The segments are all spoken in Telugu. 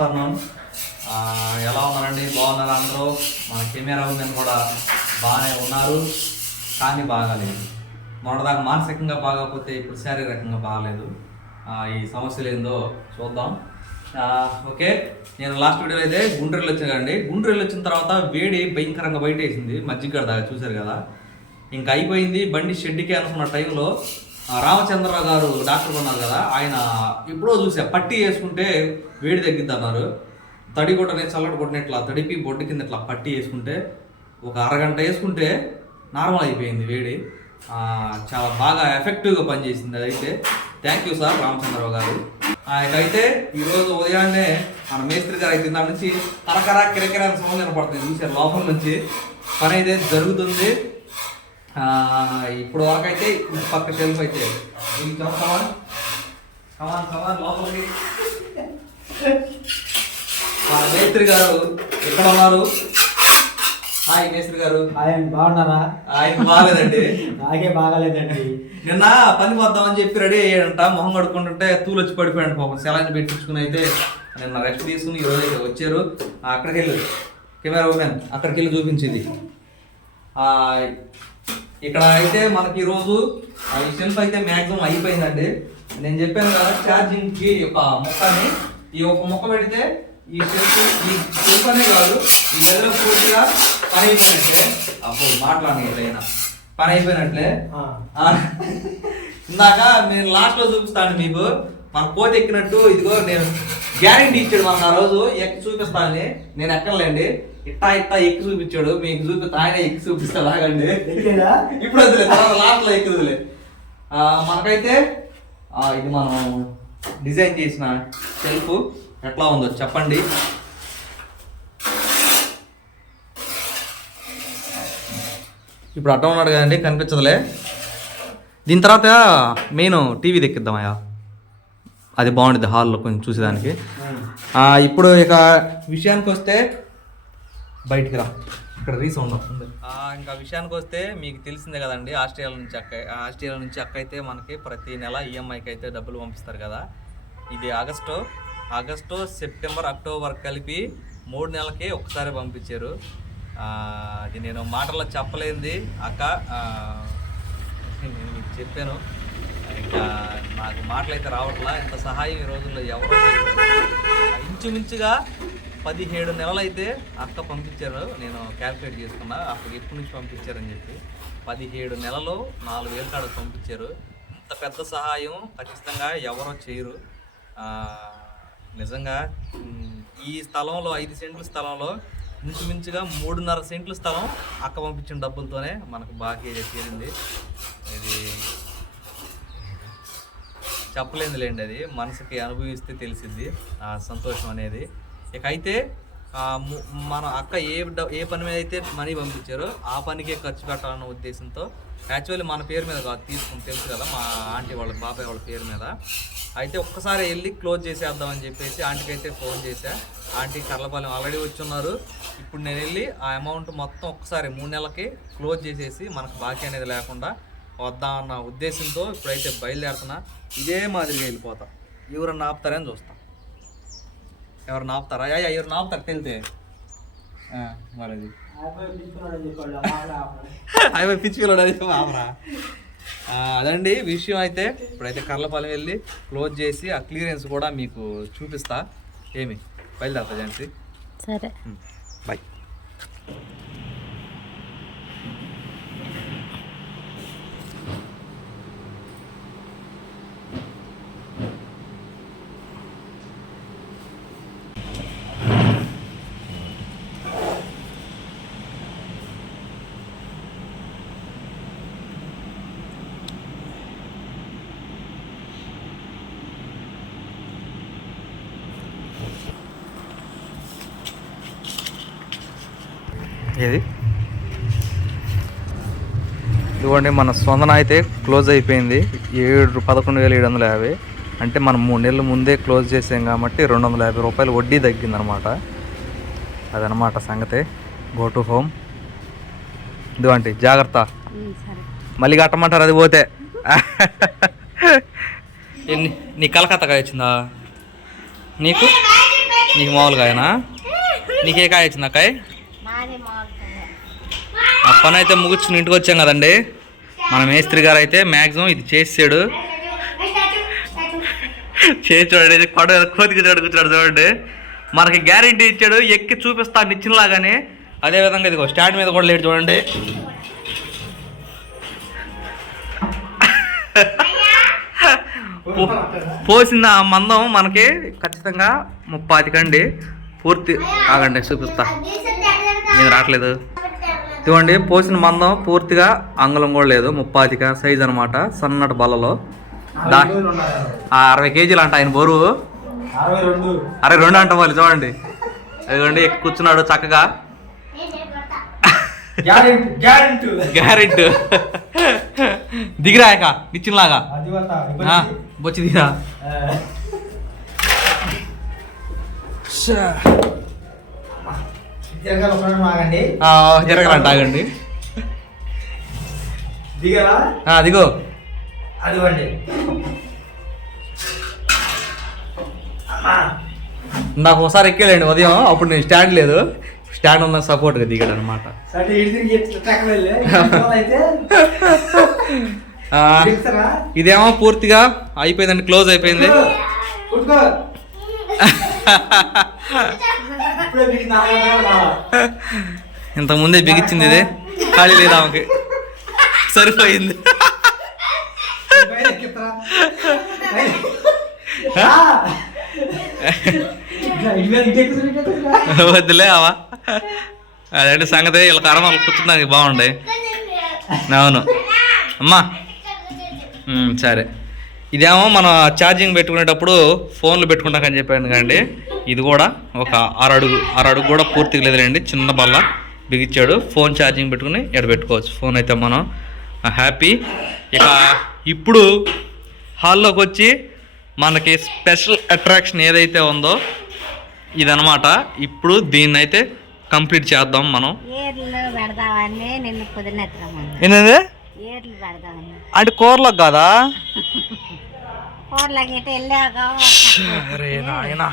ఆఫ్టర్నూన్ ఎలా ఉన్నారండి? బాగున్నారు అందరూ? మన కెమెరా ఉందని కూడా బాగానే ఉన్నారు. కానీ బాగాలేదు. మొన్నదాకా మానసికంగా బాగోకపోతే ఇప్పుడు శారీరకంగా బాగాలేదు. ఈ సమస్యలు ఏందో చూద్దాం. ఓకే. నేను లాస్ట్ వీడియోలో అయితే గుండ్రెళ్ళు వచ్చానండి కదండి. గుండ్రెళ్ళు వచ్చిన తర్వాత వేడి భయంకరంగా బయట వేసింది మజ్జిగ దాకా చూశారు కదా. ఇంకా అయిపోయింది. బండి షెడ్కి అనుకున్న టైంలో రామచంద్రరావు గారు డాక్టర్ ఉన్నారు కదా ఆయన ఎప్పుడో చూసా పట్టి వేసుకుంటే వేడి తగ్గిద్ది అన్నారు. తడి కొట్టనే చల్లటి కొట్టని ఇట్లా తడిపి బొడ్డు కింద ఇట్లా పట్టి వేసుకుంటే ఒక అరగంట వేసుకుంటే నార్మల్ అయిపోయింది వేడి. చాలా బాగా ఎఫెక్టివ్గా పనిచేసింది అదైతే. థ్యాంక్ యూ సార్ రామచంద్రరావు గారు. ఆ, ఇకైతే ఈరోజు ఉదయాన్నే మన మేస్త్రి గారు అయితే దాని నుంచి కరకర కిరకిర అని సౌండ్ వినపడుతుంది చూసారు లోపల నుంచి? పని అయితే జరుగుతుంది. ఇప్పుడు వరకు అయితే పక్క షెల్ఫ్ అయితే. కమాన్ కమాన్ కమాన్ లోపలికి. మన మేస్త్రి గారు ఎక్కడ ఉన్నారు? హాయ్ మేస్త్రి గారు. ఆయన బాగున్నారా? ఆయన బాగాలేదండి. నాకే బాగాలేదండి. నిన్న పని వద్దామని చెప్పి రెడీ అయ్యాడంట. మొహం కడుక్కుంటుంటే తూలు వచ్చి పడిపోయాడు పాపం. సెలైన్ పెట్టించుకుని అయితే నిన్న రెస్ట్ తీసుకుని ఈ రోజు అయితే వచ్చారు. అక్కడికి వెళ్ళు కెమెరా ఉమెన్ అక్కడికి వెళ్ళి చూపించింది ఇక్కడ అయితే మనకి ఈరోజు ఆ, ఈ షెల్ఫ్ అయితే మ్యాక్సిమం అయిపోయిందండి. నేను చెప్పాను కదా ఛార్జింగ్కి ఒక మొక్కని ఈ ఒక మొక్క పెడితే ఈ షెల్ఫ్ ఈ షెల్ఫ్ అనే కాదు ఈ గదిలో పూర్తిగా పని అయిపోయినట్లే. అప్పుడు మాట్లాడిన పని అయిపోయినట్లే. ఇందాక నేను లాస్ట్లో చూపిస్తాను మీకు. మన కోతి ఎక్కినట్టు ఇదిగో నేను గ్యారంటీ ఇచ్చాడు మనకు ఆ రోజు. ఎక్కి చూపిస్తానని నేను ఎక్కలేండి ఇట్టా ఇట్టా ఎక్కి చూపించాడు. మీకు చూపిస్తా ఆయన ఎక్కి చూపిస్తాడు. ఆగండి. ఎక్కేదా? ఇప్పుడు వదిలే లాస్ట్లో ఎక్కి వదిలే. మనకైతే ఇది మనం డిజైన్ చేసిన షెల్ఫ్ ఎట్లా ఉందో చెప్పండి. ఇప్పుడు అడ్డం ఉన్నాడు కదండి కనిపించదులే. దీని తర్వాత మెయిన్ టీవీ దెక్కిద్దామయ్యా. అది బాగుంటుంది హాల్లో కొంచెం చూసేదానికి. ఇప్పుడు ఇక విషయానికి వస్తే బయటికి రా. ఇక్కడ రీసౌండ్ వస్తుంది. ఇంకా విషయానికి వస్తే మీకు తెలిసిందే కదండి ఆస్ట్రేలియా నుంచి అక్క ఆస్ట్రేలియా నుంచి అక్క అయితే మనకి ప్రతి నెల ఈఎంఐకి అయితే డబ్బులు పంపిస్తారు కదా. ఇది ఆగస్టు ఆగస్టు సెప్టెంబర్ అక్టోబర్ కలిపి మూడు నెలలకి ఒకసారి పంపించారు. అది నేను మాటల్లో చెప్పలేంది అక్క నేను మీకు చెప్పాను. ఇంకా నాకు మాటలు అయితే రావట్లా. ఇంత సహాయం ఈ రోజుల్లో ఎవరు ఇంచుమించుగా పదిహేడు నెలలైతే అక్క పంపించారు. నేను క్యాల్కులేట్ చేసుకున్నా. అప్పుడు ఎప్పటి నుంచి పంపించారని చెప్పి. పదిహేడు నెలలు నాలుగు వేలు కాడ పంపించారు. ఇంత పెద్ద సహాయం ఖచ్చితంగా ఎవరో చేయరు. నిజంగా ఈ స్థలంలో ఐదు సెంట్ల స్థలంలో ఇంచుమించుగా మూడున్నర సెంట్ల స్థలం అక్క పంపించిన డబ్బులతోనే మనకు బాకీ చేరింది ఇది చెప్పలేదులేండి అది. మనసుకి అనుభవిస్తే తెలిసిద్ది. ఆ సంతోషం అనేది. ఇక అయితే మన అక్క ఏ ఏ పని మీద అయితే మనీ పంపించారో ఆ పనికే ఖర్చు పెట్టాలన్న ఉద్దేశంతో యాక్చువల్లీ మన పేరు మీద కాదు తీసుకుని తెలుసు కదా మా ఆంటీ వాళ్ళ బాబాయ్ వాళ్ళ పేరు మీద. అయితే ఒక్కసారి వెళ్ళి క్లోజ్ చేసేద్దామని చెప్పేసి ఆంటీకి అయితే ఫోన్ చేశా. ఆంటీ కర్లపాలెం ఆల్రెడీ వచ్చి ఉన్నారు ఇప్పుడు నేను వెళ్ళి ఆ అమౌంట్ మొత్తం ఒక్కసారి మూడు నెలలకి క్లోజ్ చేసేసి మనకు బాకీ అనేది లేకుండా వద్దామన్న ఉద్దేశంతో ఇప్పుడైతే బయలుదేరుతున్నా. ఇదే మాదిరిగా వెళ్ళిపోతా. ఎవరన్నా ఆపుతారని చూస్తాను ఎవరు ఆపుతారా? అయ్యా ఎవరు ఆపుతారు? తెలితే ఆపడు. అవి పిచ్చి పిల్లడు అది అదండి విషయం అయితే. ఇప్పుడైతే కర్లపాలెం వెళ్ళి క్లోజ్ చేసి ఆ క్లియరెన్స్ కూడా మీకు చూపిస్తా. ఏమి? బయలుదేరుతా జంటి సరే. బాయ్. ఏది? ఇదిగోండి మన స్పందన అయితే క్లోజ్ అయిపోయింది. ఏడు పదకొండు వేల ఏడు వందల యాభై. అంటే మనం మూడు నెలల ముందే క్లోజ్ చేసాం కాబట్టి రెండు వందల యాభై రూపాయలు వడ్డీ తగ్గిందనమాట. అదనమాట సంగతి. గో టు హోమ్ ఇదిగోండి జాగ్రత్త. సరే. మళ్ళీ కట్టమంటారు అది పోతే. నీ కలకత్తాగా వచ్చిందా? నీకు? నీకు మామూలు కాయనా? నీకే కాయ వచ్చింది ఆ పని అయితే ముగించుకుని ఇంటికి వచ్చాం కదండి. మన మేస్త్రి గారు అయితే మ్యాక్సిమం ఇది చేసాడు చేసి చూడండి పడ కోతికి చూడు కూర్చోడు చూడండి. మనకి గ్యారంటీ ఇచ్చాడు ఎక్కి చూపిస్తాను ఇచ్చిన లాగానే అదే విధంగా ఇదిగో స్టాండ్ మీద కూడా లేడు చూడండి. పోసిన ఆ మందం మనకి ఖచ్చితంగా ముప్పాతికండి పూర్తి ఆగండి చూపిస్తా. నేను రావట్లేదు. ఇదిగోండి పోసిన మందం పూర్తిగా అంగుళం కూడా లేదు ముప్పాతిక సైజ్ అనమాట సన్నటి బల్లలో అరవై కేజీలు అంట ఆయన బరువు. అరవై రెండు అంట వాళ్ళు చూడండి. ఎక్కి కూర్చున్నాడు చక్కగా. గ్యారెంటీ దిగిరాయక నిచ్చినలాగా. బొచ్చి దిగిరా. నిమిషం ఆగండి. దిగరా అమ్మా. నాకు ఒకసారి ఎక్కేలేండి ఉదయం. అప్పుడు నేను స్టాండ్ లేదు. స్టాండ్ ఉన్న సపోర్ట్గా దిగాడు అనమాట ఇదేమో పూర్తిగా అయిపోయిందండి క్లోజ్ అయిపోయింది. ఇంతకు ముందే బిగించింది ఇది. ఖాళీ లేదు ఆమెకి? సరిపోయింది. వద్దులే అవా అదంటే సంగతి వీళ్ళ కరం వాళ్ళు కూర్చున్నానికి బాగుండే. అవును. అమ్మా. సరే. ఇదేమో మనం ఛార్జింగ్ పెట్టుకునేటప్పుడు ఫోన్లు పెట్టుకుంటాకని చెప్పాను కదండి. ఇది కూడా ఒక అరడుగు అరడుగు కూడా పూర్తిగా లేదులేండి. చిన్న బల్ల బిగించాడు ఫోన్ ఛార్జింగ్ పెట్టుకుని ఎడ పెట్టుకోవచ్చు. ఫోన్ అయితే మనం హ్యాపీ. ఇక ఇప్పుడు హాల్లోకి వచ్చి మనకి స్పెషల్ అట్రాక్షన్ ఏదైతే ఉందో ఇదనమాట ఇప్పుడు దీన్ని అయితే కంప్లీట్ చేద్దాం మనం. ఏంటంటే అంటే కూరలో కాదా? కూరలకి ఇటు వెళ్ళాక అరే నాయనా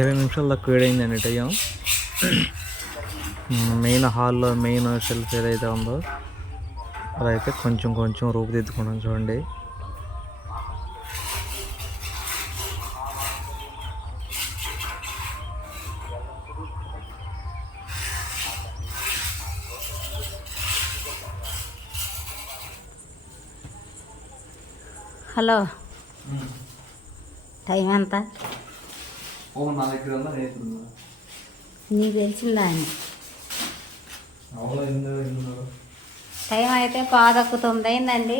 ఇరవై నిమిషాలు తక్కువ వేడైందండి టైం మెయిన్ హాల్లో మెయిన్ షెల్ఫ్ ఏదైతే ఉందో అలా అయితే కొంచెం కొంచెం రూపుదిద్దుకున్నాం చూడండి. హలో. టైం ఎంత? ఫోన్ నా దగ్గర ఉందా? నీకు తెలిసిందా అని? టైం అయితే పాదొక్కు తొమ్మిది అయిందండి.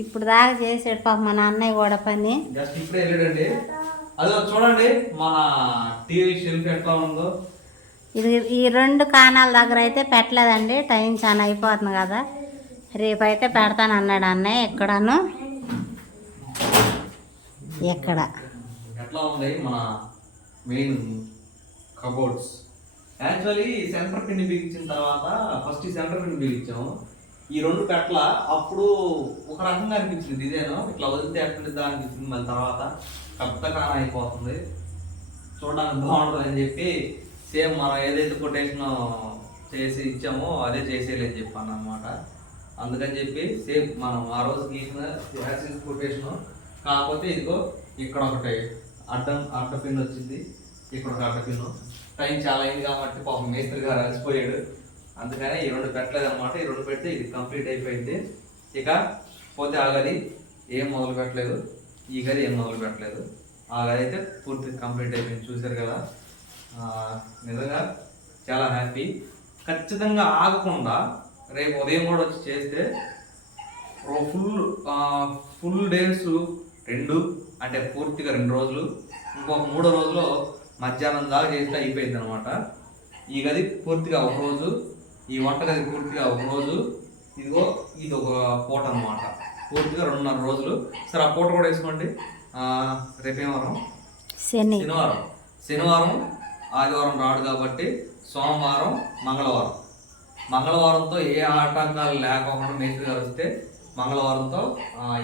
ఇప్పుడు దాకా చేసాడు పాప మా అన్నయ్య కూడా పని. జస్ట్ ఇప్పుడే వెళ్ళాడండి. అదో చూడండి మన టీవీ షెల్ఫ్ ఎట్లా ఉందో. ఇది ఈ రెండు కాణాల దగ్గర అయితే పెట్టలేదండి. టైం చాలా అయిపోతుంది కదా. రేపైతే పెడతాను అన్నాడు అన్నయ్య ఎక్కడను. ఎక్కడ? ఎట్లా ఉంది మన main cupboards actually centre pin బిగించిన తర్వాత ఫస్ట్ ఈ సెంటర్ పిన్ బిగించాము ఈ రెండు కట్ల అప్పుడు ఒక రకంగా అనిపించింది ఇదేనో ఇట్లా వదిలితే ఎట్లా అనిపించింది మళ్ళీ తర్వాత. పెద్ద కాన అయిపోతుంది. చూడడానికి బాగుంటుంది అని చెప్పి సేమ్ మనం ఏదైతే కొటేషన్ చేసి ఇచ్చామో అదే చేసేయాలని చెప్పాను అనమాట అందుకని చెప్పి సేమ్ మనం ఆ రోజు గీసిన కొటేషన్ కాకపోతే ఇదిగో ఇక్కడ ఒకటి అడ్డం అడ్డ పిన్ వచ్చింది. ఇక్కడ ఒక అడ్డ పిన్ టైం చాలా అయింది కాబట్టి పాపం మేస్త్రి గారు అలసిపోయాడు. అందుకని ఈ రెండు పెట్టలేదు అనమాట ఈ రెండు పెడితే ఇది కంప్లీట్ అయిపోయింది. ఇక పోతే ఆ గది ఏం మొదలు పెట్టలేదు. ఈ గది ఏం మొదలు పెట్టలేదు. ఆ గది అయితే పూర్తి కంప్లీట్ అయిపోయింది. చూశారు కదా? నిజంగా చాలా హ్యాపీ. ఖచ్చితంగా ఆగకుండా రేపు ఉదయం కూడా వచ్చి చేస్తే ఫుల్ ఫుల్ డేస్ రెండు అంటే పూర్తిగా రెండు రోజులు ఇంకొక మూడో రోజులో మధ్యాహ్నం దాకా చేస్తే అయిపోయింది అనమాట ఈ గది పూర్తిగా ఒక రోజు ఈ వంట గది పూర్తిగా ఒక రోజు ఇదిగో ఇది ఒక పూట అన్నమాట. పూర్తిగా రెండున్నర రోజులు. సరే ఆ పూట కూడా వేసుకోండి. రేపేం వారం శని. శనివారం. శనివారం ఆదివారం రాడు కాబట్టి సోమవారం మంగళవారం. మంగళవారంతో ఏ ఆటంకాలు లేకుండా మేస్త్రి గారు వస్తే మంగళవారంతో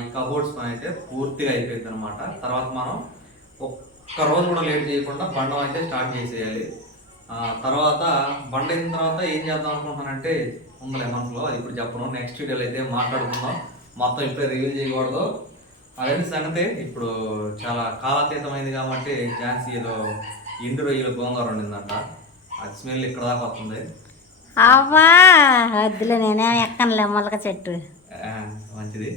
ఈ కబోర్డ్స్ పని అయితే పూర్తిగా అయిపోయింది అనమాట తర్వాత మనం ఒక్క రోజు కూడా లేట్ చేయకుండా బండం అయితే స్టార్ట్ చేసేయాలి. తర్వాత బండ అయిన తర్వాత ఏం చేద్దాం అనుకుంటున్నానంటే ఉందలే మనసులో అది ఇప్పుడు చెప్పను. నెక్స్ట్ వీడియోలో అయితే మాట్లాడుకుందాం. మొత్తం ఇప్పుడే రివ్యూ చేయకూడదు. అదే సంగతి? ఇప్పుడు చాలా కాలాతీతమైంది కాబట్టి ఝాన్సీ ఏదో ఎండు రొయ్యలు గోంగూర ఉండిందంట అది స్మెల్ ఇక్కడ దాకా వస్తుంది. అవ్వా వద్దులే నేనే ఎక్కనులే మొలక చెట్టు. మంచిది.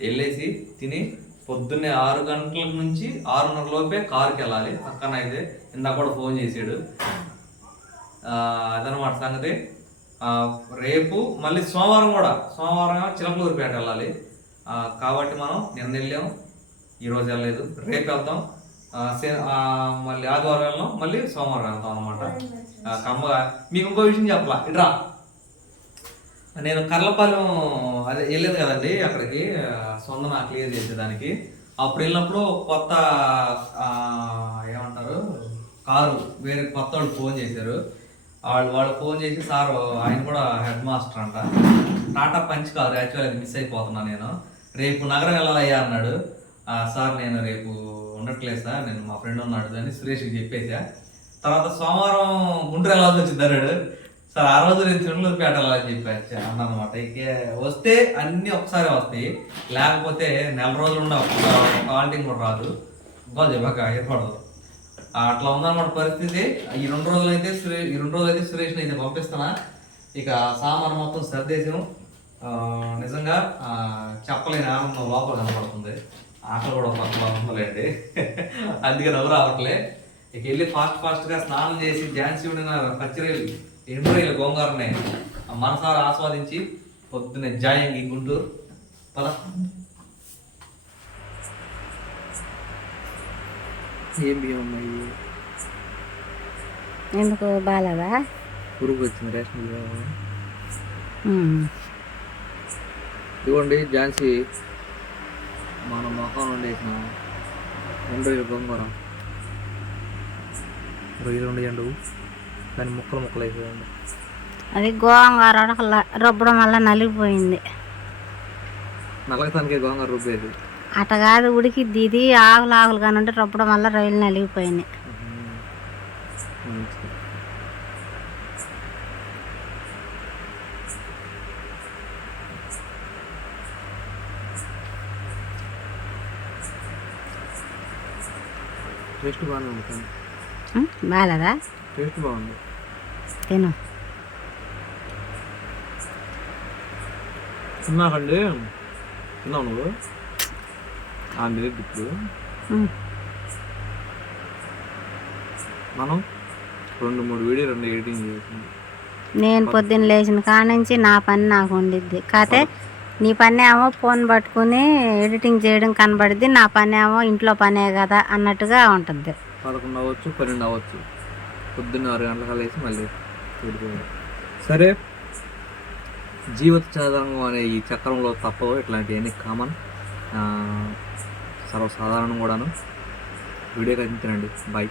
వెళ్ళేసి తిని పొద్దున్నే ఆరు గంటల నుంచి ఆరున్నర లోపే కారుకి వెళ్ళాలి. పక్కన అయితే ఇందాక కూడా ఫోన్ చేసాడు. అదనమాట సంగతి. రేపు మళ్ళీ సోమవారం కూడా సోమవారం చిలకలూరుపేట వెళ్ళాలి. కాబట్టి మనం నిన్న వెళ్ళాం. ఈరోజు వెళ్ళలేదు. రేపు వెళ్తాం. మళ్ళీ ఆదివారం వెళ్ళాం. మళ్ళీ సోమవారం వెళ్తాం అనమాట కమ్మగా మీకు ఇంకో విషయం చెప్పాలా? ఇట్రా నేను కర్లపాలెం అదే వెళ్ళేది కదండి అక్కడికి సొంత నాకు క్లియర్ చేసేదానికి. అప్పుడు వెళ్ళినప్పుడు కొత్త ఏమంటారు కారు వేరే కొత్త వాళ్ళు ఫోన్ చేశారు. వాళ్ళు వాళ్ళు ఫోన్ చేసి సార్ ఆయన కూడా హెడ్ మాస్టర్ అంట. టాటా పంచ్ కారు యాక్చువల్ అది మిస్ అయిపోతున్నా నేను. రేపు నగరం వెళ్ళాలయ్యా అన్నాడు. సార్ నేను రేపు ఉండట్లేదు సార్. నేను మా ఫ్రెండ్ ఉన్నాడు అని సురేష్కి చెప్పేసా తర్వాత సోమవారం గుంటూరు వెళ్ళాల్సి వచ్చింది అన్నాడు. సార్ ఆ రోజు నేను తిరుమలపేట అని చెప్పి అన్నమాట. అనమాట ఇక వస్తే అన్ని ఒకసారి వస్తాయి. లేకపోతే నెల రోజులు ఉండవు కాంటింగ్ కూడా రాదు. ఇబ్బంది చెప్పాక ఏర్పడదు అట్లా ఉందన్నమాట పరిస్థితి. ఈ రెండు రోజులు అయితే సురేష్ ఈ రెండు రోజులు అయితే సురేష్ని అయితే పంపిస్తున్నా. ఇక సామాన్ మొత్తం సర్దేశం. నిజంగా చెప్పలేని ఆనందం లోపల కనపడుతుంది. ఆకలి కూడా ఒక పక్కన అందుకే నవ్వు రావట్లే. ఇక వెళ్ళి ఫాస్ట్ ఫాస్ట్గా స్నానం చేసి ఝాన్సీ ఉండిన పచ్చిరేలు ఎండ్రైలు గోంగూరని. ఆ మనసారా ఆస్వాదించి పొద్దున్నే జాయింగ్ గుంటూరు. పద. ఏం బియ్యం ఉన్నాయి ఎందుకు బాగాలేదా పురుగు వచ్చింది రేషన్. ఇదిగోండి ఝాన్సీ. మన మొఖం వండేసిన రెండు రొయ్యలు గోంగూర రొయ్యలు ఉండేయండు దాని ముక్కలు ముక్కలు అయిపోయాయండి అది గోంగూర ఉడకల రుబ్బడం వల్ల నలిగిపోయింది. నలగతానికే గోంగూర రుబ్బేది. అట కాదు ఉడికిద్ది ఇది ఆకులు ఆకులు కానీ ఉంటే రుబ్బడం వల్ల రొయ్యలు నలిగిపోయినాయి మంచిది. టేస్ట్ బాగానే ఉమ్, బాగాలేదా టేస్ట్ బాగుంది. తిను తిన్నాకండి తిన్నావు నువ్వు ఆ మినిట్ ఇప్పుడు. మనం రెండు మూడు వీడియో రెండు ఎడిటింగ్ చేసింది. నేను పొద్దున్న లేచిన కాడ నుంచి నా పని నాకు ఉండిద్ది. కాకపోతే నీ పని ఏమో ఫోన్ పట్టుకుని ఎడిటింగ్ చేయడం కనబడిద్ది. నా పని ఏమో ఇంట్లో పనే కదా అన్నట్టుగా ఉంటుంది పదకొండు అవ్వచ్చు పన్నెండు అవ్వచ్చు. పొద్దున్న ఆరు గంటలకు లేచి మళ్ళీ వెళ్ళిపోయాడు సరే జీవిత చదరంగం అనే ఈ చక్రంలో తప్పవు ఇట్లాంటివన్నీ కామన్ సర్వసాధారణం కూడాను. వీడియో కనిపించండి. బాయ్